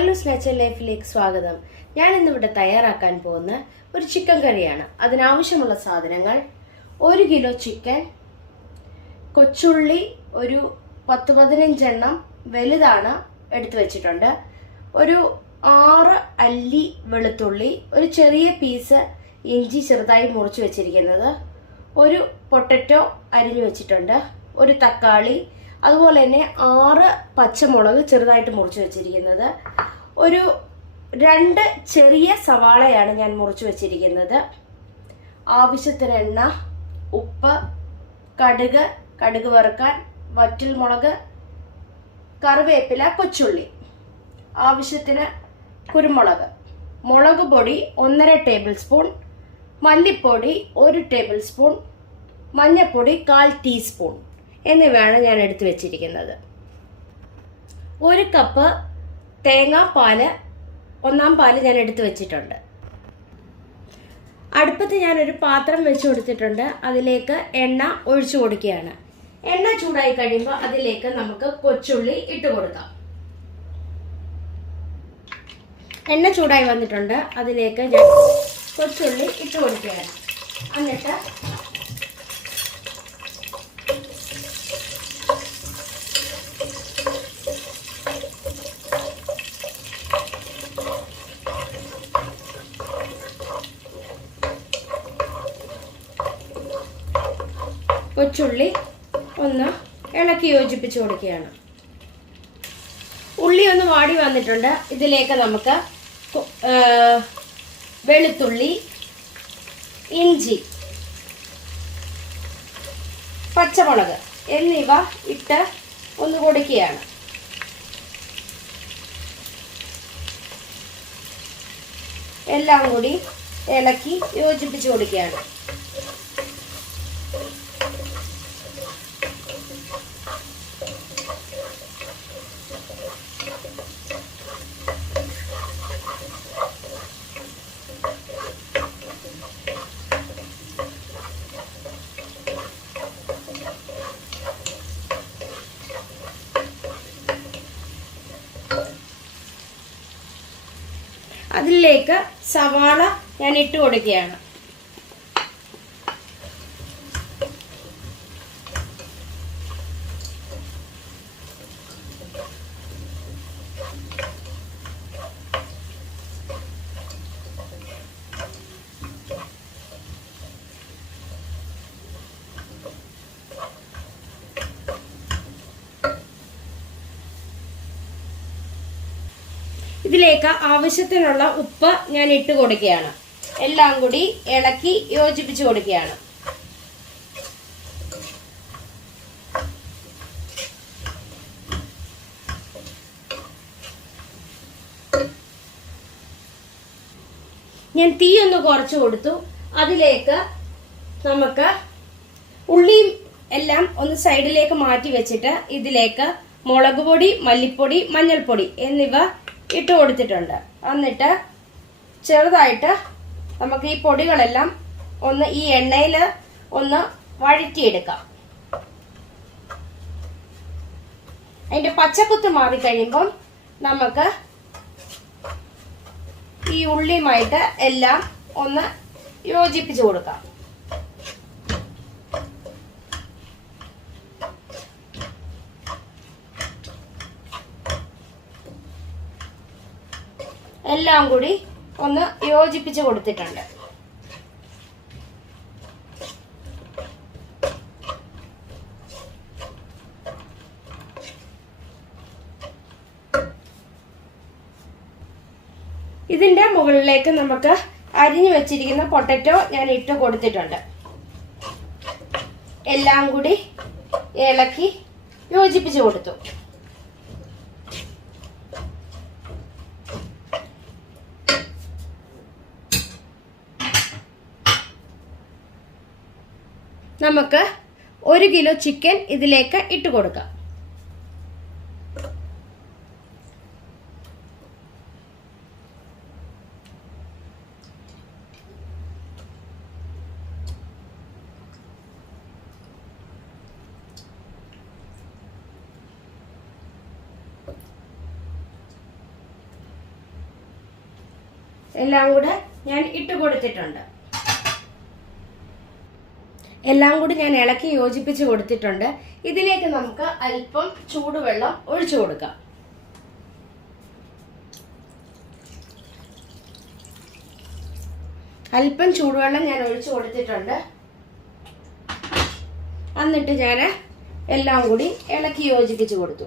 അല്ലൂസ് nature ലൈഫിലേക്ക് സ്വാഗതം. ഞാൻ ഇന്നിവിടെ തയ്യാറാക്കാൻ പോകുന്ന ഒരു ചിക്കൻ കറിയാണ്. അതിനാവശ്യമുള്ള സാധനങ്ങൾ: 1 കിലോ ചിക്കൻ, കൊച്ചുള്ളി ഒരു 10-15 എണ്ണം വലുതാണ് എടുത്തു വെച്ചിട്ടുണ്ട്, ഒരു 6 അല്ലി വെളുത്തുള്ളി, ഒരു ചെറിയ പീസ് ഇഞ്ചി ചെറുതായി മുറിച്ച് വെച്ചിരിക്കുന്നത്, ഒരു പൊട്ടറ്റോ അരിഞ്ഞു വെച്ചിട്ടുണ്ട്, ഒരു തക്കാളി, അതുപോലെ തന്നെ 6 പച്ചമുളക് ചെറുതായിട്ട് മുറിച്ച് വെച്ചിരിക്കുന്നത്, ഒരു 2 ചെറിയ സവാളയാണ് ഞാൻ മുറിച്ച് വെച്ചിരിക്കുന്നത്, ആവശ്യത്തിന് എണ്ണ, ഉപ്പ്, കടുക് വറുക്കാൻ, വറ്റൽമുളക്, കറിവേപ്പില, കൊച്ചുള്ളി, ആവശ്യത്തിന് കുരുമുളക്, മുളക് പൊടി 1.5 ടേബിൾ സ്പൂൺ, മല്ലിപ്പൊടി 1 ടേബിൾ സ്പൂൺ, മഞ്ഞൾപ്പൊടി 1/4 ടീസ്പൂൺ എന്നിവയാണ് ഞാൻ എടുത്തു വെച്ചിരിക്കുന്നത്. 1 കപ്പ് തേങ്ങാപ്പാല്, 1/4 പാല് ഞാൻ എടുത്തു വെച്ചിട്ടുണ്ട്. അടുപ്പത്ത് ഞാനൊരു പാത്രം വെച്ച് കൊടുത്തിട്ടുണ്ട്. അതിലേക്ക് എണ്ണ ഒഴിച്ചു കൊടുക്കുകയാണ്. എണ്ണ ചൂടായി കഴിയുമ്പോൾ അതിലേക്ക് നമുക്ക് കൊച്ചുള്ളി ഇട്ട് കൊടുക്കാം. എണ്ണ ചൂടായി വന്നിട്ടുണ്ട്. അതിലേക്ക് ഞാൻ കൊച്ചുള്ളി ഇട്ട് കൊടുക്കുകയാണ്. എന്നിട്ട് കൊച്ചുള്ളി ഒന്ന് ഇളക്കി യോജിപ്പിച്ച് കൊടുക്കുകയാണ്. ഉള്ളി ഒന്ന് വാടി വന്നിട്ടുണ്ട്. ഇതിലേക്ക് നമുക്ക് വെളുത്തുള്ളി, ഇഞ്ചി, പച്ചമുളക് എന്നിവ ഇട്ട് ഒന്ന് പൊടിക്കുകയാണ്. എല്ലാം കൂടി ഇളക്കി യോജിപ്പിച്ച് കൊടുക്കുകയാണ്. അതിലേക്ക് സവാള ഞാൻ ഇട്ട് കൊടുക്കുകയാണ്. ഇതിലേക്ക് ആവശ്യത്തിനുള്ള ഉപ്പ് ഞാൻ ഇട്ട് കൊടുക്കുകയാണ്. എല്ലാം കൂടി ഇളക്കി യോജിപ്പിച്ച് കൊടുക്കുകയാണ്. ഞാൻ തീ ഒന്ന് കുറച്ച് കൊടുത്തു. അതിലേക്ക് നമുക്ക് ഉള്ളിയും എല്ലാം ഒന്ന് സൈഡിലേക്ക് മാറ്റി വെച്ചിട്ട് ഇതിലേക്ക് മുളക് പൊടി, മല്ലിപ്പൊടി, മഞ്ഞൾപ്പൊടി എന്നിവ ഇട്ട് കൊടുത്തിട്ടുണ്ട്. എന്നിട്ട് ചെറുതായിട്ട് നമുക്ക് ഈ പൊടികളെല്ലാം ഒന്ന് ഈ എണ്ണയിൽ ഒന്ന് വഴറ്റിയെടുക്കാം. അതിന്റെ പച്ചക്കുത്ത് മാറിക്കഴിയുമ്പം നമുക്ക് ഈ ഉള്ളിയുമായിട്ട് എല്ലാം ഒന്ന് യോജിപ്പിച്ച് കൊടുക്കാം. എല്ലാം കൂടി ഒന്ന് യോജിപ്പിച്ച് കൊടുത്തിട്ടുണ്ട്. ഇതിന്റെ മുകളിലേക്ക് നമുക്ക് അരിഞ്ഞു വെച്ചിരിക്കുന്ന പൊട്ടറ്റോ ഞാൻ ഇട്ട് കൊടുത്തിട്ടുണ്ട്. എല്ലാം കൂടി ഇളക്കി യോജിപ്പിച്ച് കൊടുത്തു. നമുക്ക് 1 കിലോ ചിക്കൻ ഇതിലേക്ക് ഇട്ട് കൊടുക്കാം. എല്ലാം കൂടെ ഞാൻ ഇട്ട് കൊടുത്തിട്ടുണ്ട്. എല്ലാം കൂടി ഞാൻ ഇളക്കി യോജിപ്പിച്ച് കൊടുത്തിട്ടുണ്ട്. ഇതിലേക്ക് നമുക്ക് അല്പം ചൂടുവെള്ളം ഒഴിച്ചു കൊടുക്കാം. അല്പം ചൂടുവെള്ളം ഞാൻ ഒഴിച്ചു കൊടുത്തിട്ടുണ്ട്. എന്നിട്ട് ഞാൻ എല്ലാം കൂടി ഇളക്കി യോജിപ്പിച്ച് കൊടുത്തു.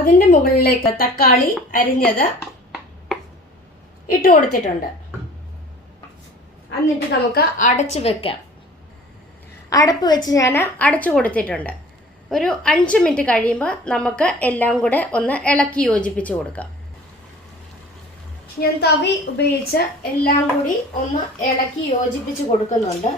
അതിന്റെ മുകളിലേക്ക് തക്കാളി അരിഞ്ഞത് ഇട്ട് കൊടുത്തിട്ടുണ്ട്. എന്നിട്ട് നമുക്ക് അടച്ചു വെക്കാം. അടപ്പ് വെച്ച് ഞാൻ അടച്ചു കൊടുത്തിട്ടുണ്ട്. ഒരു 5 മിനിറ്റ് കഴിയുമ്പോൾ നമുക്ക് എല്ലാം കൂടെ ഒന്ന് ഇളക്കി യോജിപ്പിച്ച് കൊടുക്കാം. ഞാൻ തവി ഉപയോഗിച്ച് എല്ലാം കൂടി ഒന്ന് ഇളക്കി യോജിപ്പിച്ച് കൊടുക്കുന്നുണ്ട്.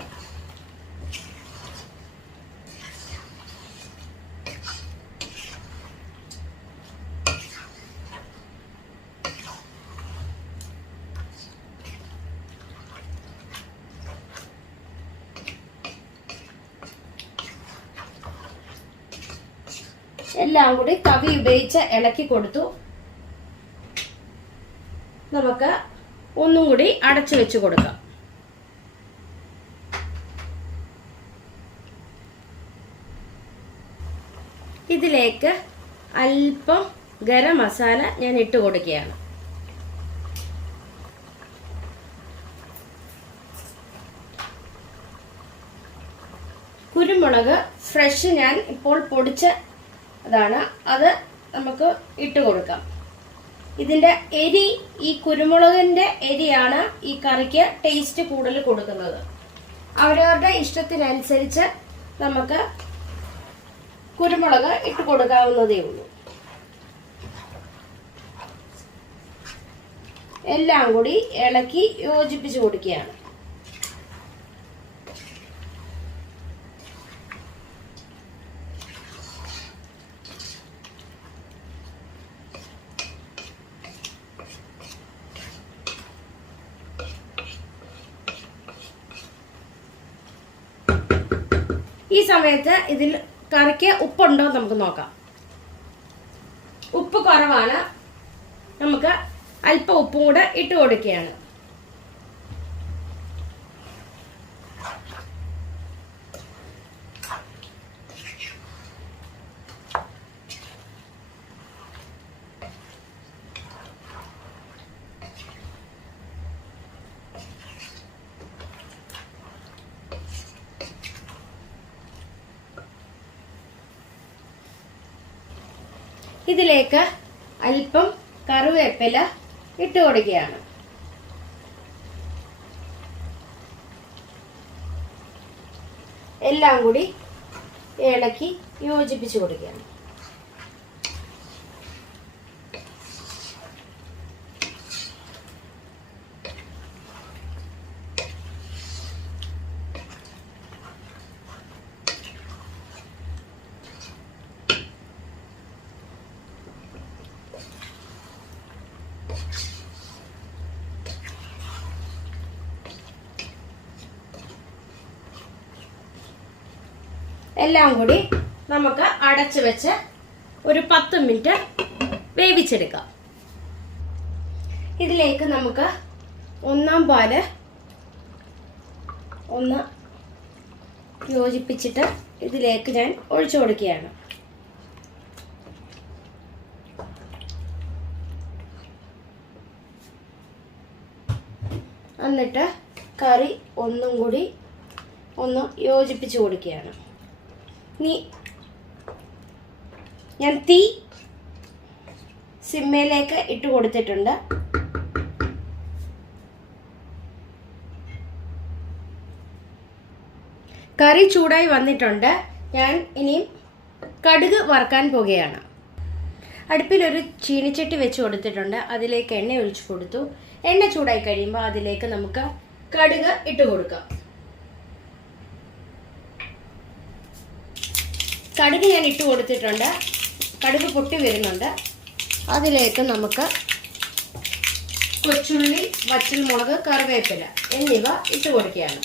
എല്ലാം കൂടി തവി ഉപയോഗിച്ച് ഇളക്കി കൊടുത്തു. നമുക്ക് ഒന്നും കൂടി അടച്ചു വെച്ച് കൊടുക്കാം. ഇതിലേക്ക് അല്പം ഗരം മസാല ഞാൻ ഇട്ട് കൊടുക്കുകയാണ്. കുരുമുളക് ഫ്രഷ് ഞാൻ ഇപ്പോൾ പൊടിച്ച് അതാണ്, അത് നമുക്ക് ഇട്ട് കൊടുക്കാം. ഇതിന്റെ എരി, ഈ കുരുമുളകിന്റെ എരിയാണ് ഈ കറിക്ക് ടേസ്റ്റ് കൂടുതൽ കൊടുക്കുന്നത്. അവരവരുടെ ഇഷ്ടത്തിനനുസരിച്ച് നമുക്ക് കുരുമുളക് ഇട്ട് കൊടുക്കാവുന്നതേ ഉള്ളൂ. എല്ലാം കൂടി ഇളക്കി യോജിപ്പിച്ച് കൊടുക്കുകയാണ്. ഈ സമയത്ത് ഇതിൽ കറിക്ക് ഉപ്പുണ്ടോ നമുക്ക് നോക്കാം. ഉപ്പ് കുറവാണ്. നമുക്ക് അല്പം ഉപ്പും കൂടെ ഇട്ട് കൊടുക്കുകയാണ്. ഇതിലേക്ക് അല്പം കറിവേപ്പില ഇട്ട് കൊടുക്കുകയാണ്. എല്ലാം കൂടി ഇളക്കി യോജിപ്പിച്ച് കൊടുക്കുകയാണ്. എല്ലാം കൂടി നമുക്ക് അടച്ചു വെച്ച് ഒരു 10 മിനിറ്റ് വേവിച്ചെടുക്കാം. ഇതിലേക്ക് നമുക്ക് ഒന്നാം പാല് ഒന്ന് യോജിപ്പിച്ചിട്ട് ഇതിലേക്ക് ഞാൻ ഒഴിച്ചു കൊടുക്കുകയാണ്. എന്നിട്ട് കറി ഒന്നും കൂടി ഒന്ന് യോജിപ്പിച്ച് കൊടുക്കുകയാണ്. ഞാൻ തീ സിമ്മയിലേക്ക് ഇട്ട് കൊടുത്തിട്ടുണ്ട്. കറി ചൂടായി വന്നിട്ടുണ്ട്. ഞാൻ ഇനിയും കടുക് വറുക്കാൻ പോകുകയാണ്. അടുപ്പിൽ ഒരു ചീനിച്ചട്ടി വെച്ച് കൊടുത്തിട്ടുണ്ട്. അതിലേക്ക് എണ്ണ ഒഴിച്ചു കൊടുത്തു. എണ്ണ ചൂടായി കഴിയുമ്പോൾ അതിലേക്ക് നമുക്ക് കടുക് ഇട്ട് കൊടുക്കാം. കടുക് ഞാൻ ഇട്ട് കൊടുത്തിട്ടുണ്ട്. കടുക് പൊട്ടി വരുന്നുണ്ട്. അതിലേക്ക് നമുക്ക് കൊച്ചുള്ളി, വറ്റൽമുളക്, കറിവേപ്പില എന്നിവ ഇട്ട് കൊടുക്കുകയാണ്.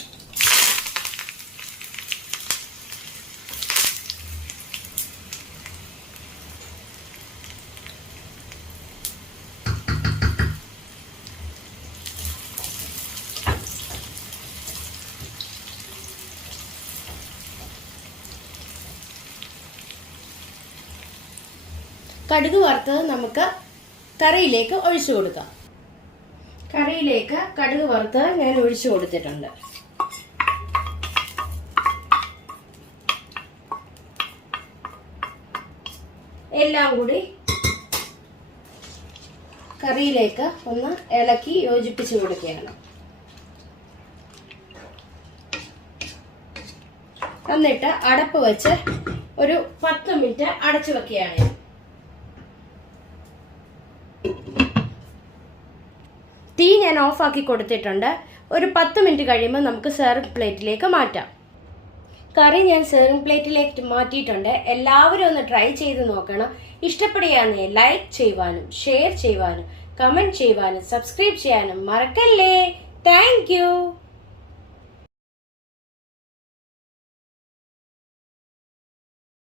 കടുക് വറുത്തത് നമുക്ക് കറിയിലേക്ക് ഒഴിച്ചു കൊടുക്കാം. കറിയിലേക്ക് കടുക് വറുത്തത് ഞാൻ ഒഴിച്ചു കൊടുത്തിട്ടുണ്ട്. എല്ലാം കൂടി കറിയിലേക്ക് ഒന്ന് ഇളക്കി യോജിപ്പിച്ച് കൊടുക്കുകയാണ്. എന്നിട്ട് അടപ്പ് വെച്ച് ഒരു 10 മിനിറ്റ് അടച്ചു വെക്കുകയാണ്. തീ ഞാൻ ഓഫാക്കി കൊടുത്തിട്ടുണ്ട്. ഒരു 10 മിനിറ്റ് കഴിയുമ്പോൾ നമുക്ക് സെർവിംഗ് പ്ലേറ്റിലേക്ക് മാറ്റാം. കറി ഞാൻ സെർവിംഗ് പ്ലേറ്റിലേക്ക് മാറ്റിയിട്ടുണ്ട്. എല്ലാവരും ഒന്ന് ട്രൈ ചെയ്ത് നോക്കണം. ഇഷ്ടപ്പെടുകയാണെങ്കിൽ ലൈക്ക് ചെയ്യുവാനും ഷെയർ ചെയ്യുവാനും കമന്റ് ചെയ്യുവാനും സബ്സ്ക്രൈബ് ചെയ്യാനും മറക്കല്ലേ. Thank you.